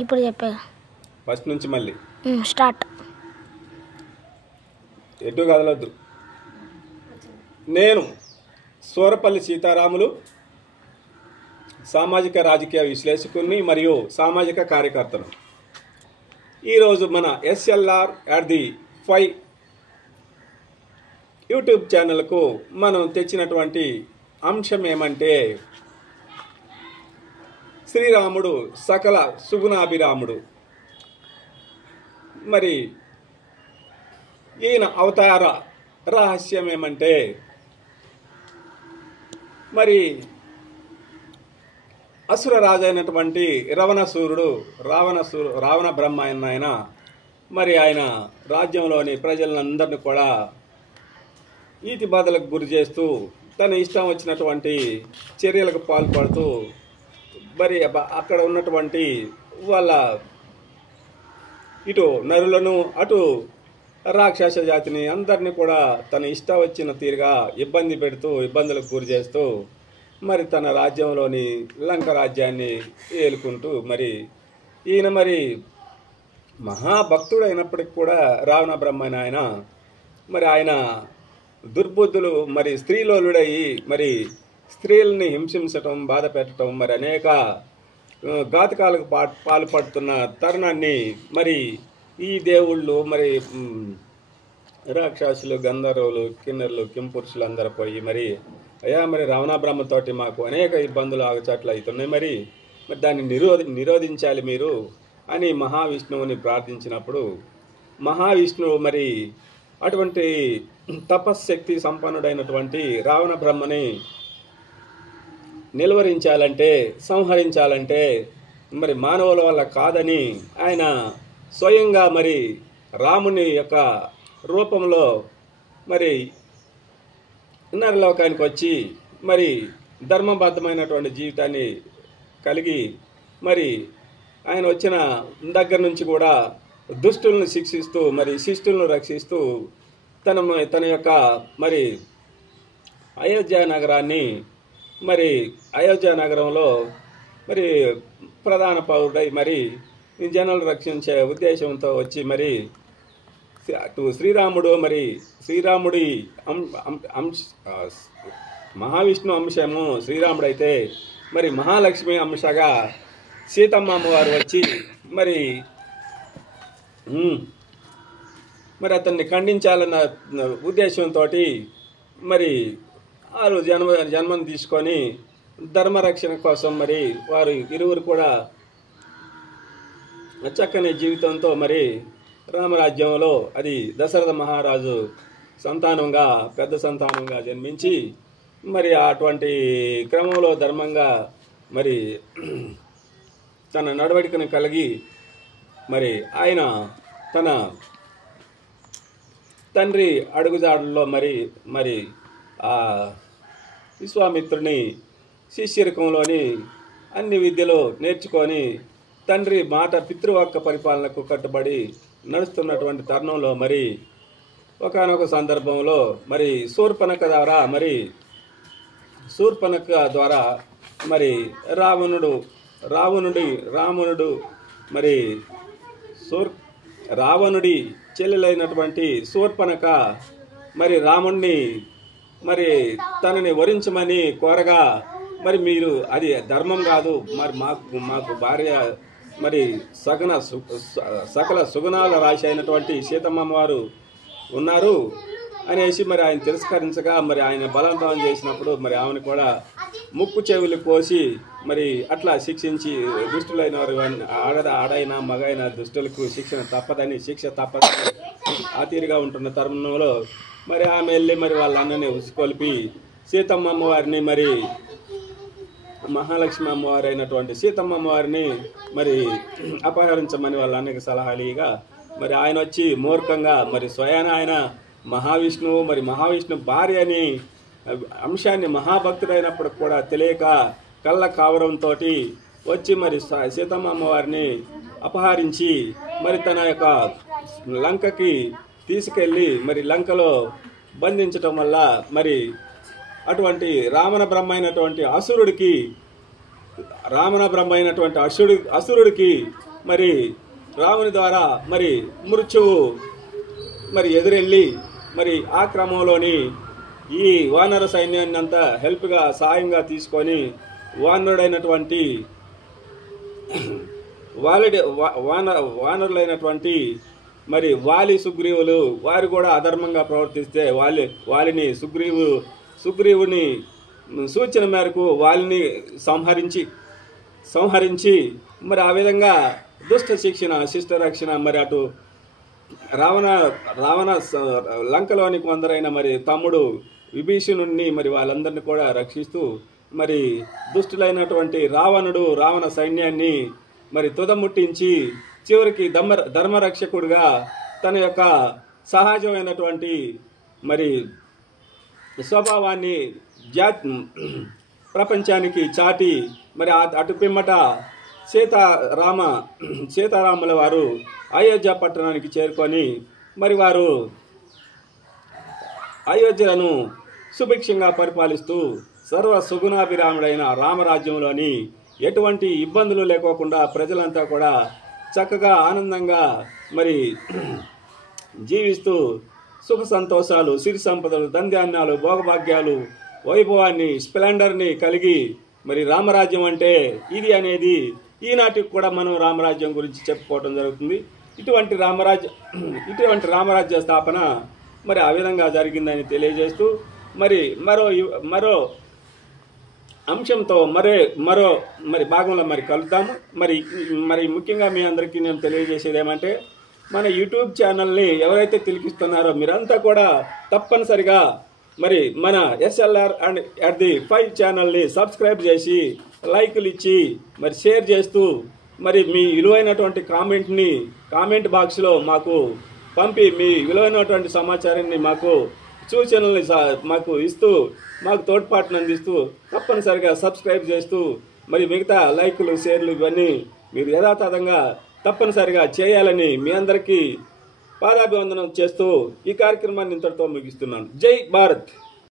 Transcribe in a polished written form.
ఇప్పుడు చెప్పే ఫస్ట్ నుంచి మళ్ళీ స్టార్ట్. ఎటు కదలొద్దు. నేను సూరపల్లి సీతారాములు, సామాజిక రాజకీయ విశ్లేషకుని మరియు సామాజిక కార్యకర్తను. ఈరోజు మన SLR@5 యూట్యూబ్ ఛానల్కు మనం తెచ్చినటువంటి అంశం ఏమంటే, శ్రీరాముడు సకల సుగుణాభిరాముడు. మరి ఈయన అవతార రహస్యం ఏమంటే, మరి అసుర రాజైనటువంటి రావణ బ్రహ్మ ఆయన మరి ఆయన రాజ్యంలోని ప్రజలందరినీ కూడా ఈతి బాధలకు గురి చేస్తూ తన ఇష్టం వచ్చినటువంటి చర్యలకు పాల్పడుతూ మరి అక్కడ ఉన్నటువంటి వాళ్ళ ఇటు నరులను అటు రాక్షస జాతిని అందరినీ కూడా తన ఇష్టం వచ్చిన తీరుగా ఇబ్బంది పెడుతూ ఇబ్బందులకు గురి చేస్తూ మరి తన రాజ్యంలోని లంక రాజ్యాన్ని ఏలుకుంటూ మరి ఈయన మరి మహాభక్తుడు అయినప్పటికి కూడా రావణ బ్రహ్మణ ఆయన దుర్బుద్ధులు మరి స్త్రీలోలుడయి మరి స్త్రీలని హింసించటం, బాధ పెట్టడం, మరి అనేక ఘాతకాలకు పాల్పడుతున్న తరుణాన్ని మరి ఈ దేవుళ్ళు మరి రాక్షసులు, గంధర్వులు, కిన్నెర్లు, కింపురుషులు అందరూ పోయి మరి మరి రావణ బ్రహ్మతోటి మాకు అనేక ఇబ్బందులు ఆగచాట్లు అవుతున్నాయి, మరి దాన్ని నిరోధించాలి మీరు అని మహావిష్ణువుని ప్రార్థించినప్పుడు మహావిష్ణువు మరి అటువంటి తపశ్శక్తి సంపన్నుడైనటువంటి రావణ బ్రహ్మని నిలువరించాలంటే, సంహరించాలంటే మరి మానవుల వల్ల కాదని ఆయన స్వయంగా మరి రాముని యొక్క రూపంలో మరి నరలోకానికి వచ్చి మరి ధర్మబద్ధమైనటువంటి జీవితాన్ని కలిగి మరి ఆయన వచ్చిన దగ్గర నుంచి కూడా దుష్టులను శిక్షిస్తూ మరి శిష్టులను రక్షిస్తూ తన యొక్క మరి అయోధ్య నగరాన్ని మరి అయోధ్య నగరంలో మరి ప్రధాన పౌరుడై మరి జనాలు రక్షించే ఉద్దేశంతో వచ్చి మరి అటు శ్రీరాముడి మహావిష్ణు అంశము శ్రీరాముడైతే మరి మహాలక్ష్మి అంశగా సీతమ్మ అమ్మవారు వచ్చి మరి అతన్ని ఖండించాలన్న ఉద్దేశంతో మరి వారు జన్మను తీసుకొని ధర్మరక్షణ కోసం మరి వారు ఇరువురు కూడా చక్కని జీవితంతో మరి రామరాజ్యంలో అది దశరథ మహారాజు సంతానంగా పెద్ద సంతానంగా జన్మించి మరి అటువంటి క్రమంలో ధర్మంగా మరి తన నడవడికను కలిగి మరి ఆయన తన తండ్రి అడుగుజాడల్లో మరి ఆ విశ్వామిత్రుని శిష్యరికంలోని అన్ని విద్యలు నేర్చుకొని తండ్రి మాట పితృవాక్య పరిపాలనకు కట్టుబడి నడుస్తున్నటువంటి తరుణంలో మరి ఒకానొక సందర్భంలో మరి శూర్పణఖ ద్వారా మరి రావణుడు మరి రావణుడి చెల్లెలైనటువంటి శూర్పణఖ మరి రాముణ్ణి మరి తనని వరించమని కోరగా మరి మీరు అది ధర్మం కాదు, మరి మాకు భార్య మరి సకల సుగుణాల రాశి అయినటువంటి సీతమ్మ వారు ఉన్నారు అనేసి మరి ఆయన తిరస్కరించగా మరి ఆయన బలవంతం చేసినప్పుడు మరి ఆమెను కూడా ముక్కు చెవులు కోసి మరి అట్లా శిక్షించి దుష్టులైన వారు ఆడైనా మగైన దుష్టులకు శిక్ష తప్పదని ఆ తీరుగా ఉంటున్న తరుణంలో మరి ఆమె వెళ్ళి మరి వాళ్ళ అన్నని ఉసుకొల్పి సీతమ్మ అమ్మవారిని మరి మహాలక్ష్మి అమ్మవారు అయినటువంటి సీతమ్మ అమ్మవారిని మరి అపహరించమని వాళ్ళ అన్నకి సలహాలుగా మరి ఆయన వచ్చి మూర్ఖంగా మరి స్వయాన ఆయన మహావిష్ణు భార్య అని అంశాన్ని మహాభక్తుడైనప్పుడు కూడా తెలియక కళ్ళ కావరంతో వచ్చి మరి సీతమ్మ అమ్మవారిని అపహరించి మరి తన యొక్క లంకకి తీసుకెళ్ళి మరి లంకలో బంధించటం వల్ల మరి అటువంటి రావణ బ్రహ్మైనటువంటి అసురుడికి మరి రాముని ద్వారా మరి మృత్యువు మరి ఎదురెళ్ళి మరి ఆ క్రమంలోని ఈ వానర సైన్యాన్ని అంతా హెల్ప్గా సాయంగా తీసుకొని వానరుడైనటువంటి వానరులైనటువంటి మరి వాలి సుగ్రీవులు వారు కూడా అధర్మంగా ప్రవర్తిస్తే వాలిని సుగ్రీవుని సూచన మేరకు వాలిని సంహరించి మరి ఆ విధంగా దుష్ట శిష్ట రక్షణ మరి అటు రావణ లంకలోని కొందరైన మరి తమ్ముడు విభీషణుణ్ణి మరి వాళ్ళందరినీ కూడా రక్షిస్తూ మరి దుష్టులైనటువంటి రావణ సైన్యాన్ని మరి తుదముట్టించి చివరికి ధర్మరక్షకుడుగా తన యొక్క సహజమైనటువంటి మరి స్వభావాన్ని ప్రపంచానికి చాటి మరి అటు పిమ్మట సీతారాముల వారు అయోధ్య పట్టణానికి చేరుకొని మరి వారు అయోధ్యను సుభిక్షంగా పరిపాలిస్తూ సర్వ సుగుణాభిరాముడైన రామరాజ్యంలోని ఎటువంటి ఇబ్బందులు లేకోకుండా ప్రజలంతా కూడా చక్కగా ఆనందంగా మరి జీవిస్తూ సుఖ సంతోషాలు సిరి సంపదలు ధనధాన్యాలు భోగభాగ్యాలు వైభవాన్ని స్ప్లెండర్ని కలిగి మరి రామరాజ్యం అంటే ఇది అనేది ఈనాటికి కూడా మనం రామరాజ్యం గురించి చెప్పుకోవటం జరుగుతుంది. ఇటువంటి రామరాజ్య స్థాపన మరి ఆ విధంగా జరిగిందని తెలియజేస్తూ మరి మరో అంశంతో మరో భాగంలో మరి కలుద్దాము. మరి ముఖ్యంగా మీ అందరికీ నేను తెలియజేసేది ఏమంటే మన యూట్యూబ్ ఛానల్ని ఎవరైతే తిలకిస్తున్నారో మీరంతా కూడా తప్పనిసరిగా మరి మన SLR అండ్ @5 ఛానల్ని సబ్స్క్రైబ్ చేసి లైకులు ఇచ్చి మరి షేర్ చేస్తూ మరి మీ విలువైనటువంటి కామెంట్ బాక్స్లో మాకు పంపి మీ విలువైనటువంటి సమాచారాన్ని మాకు సూచనల్ని మాకు ఇస్తూ మాకు తోడ్పాటును అందిస్తూ తప్పనిసరిగా సబ్స్క్రైబ్ చేస్తూ మరి మిగతా లైకులు షేర్లు ఇవన్నీ మీరు యథాతథంగా తప్పనిసరిగా చేయాలని మీ అందరికీ పాదాభివందనం చేస్తూ ఈ కార్యక్రమాన్ని ఇంతటితో ముగిస్తున్నాను. జై భారత్.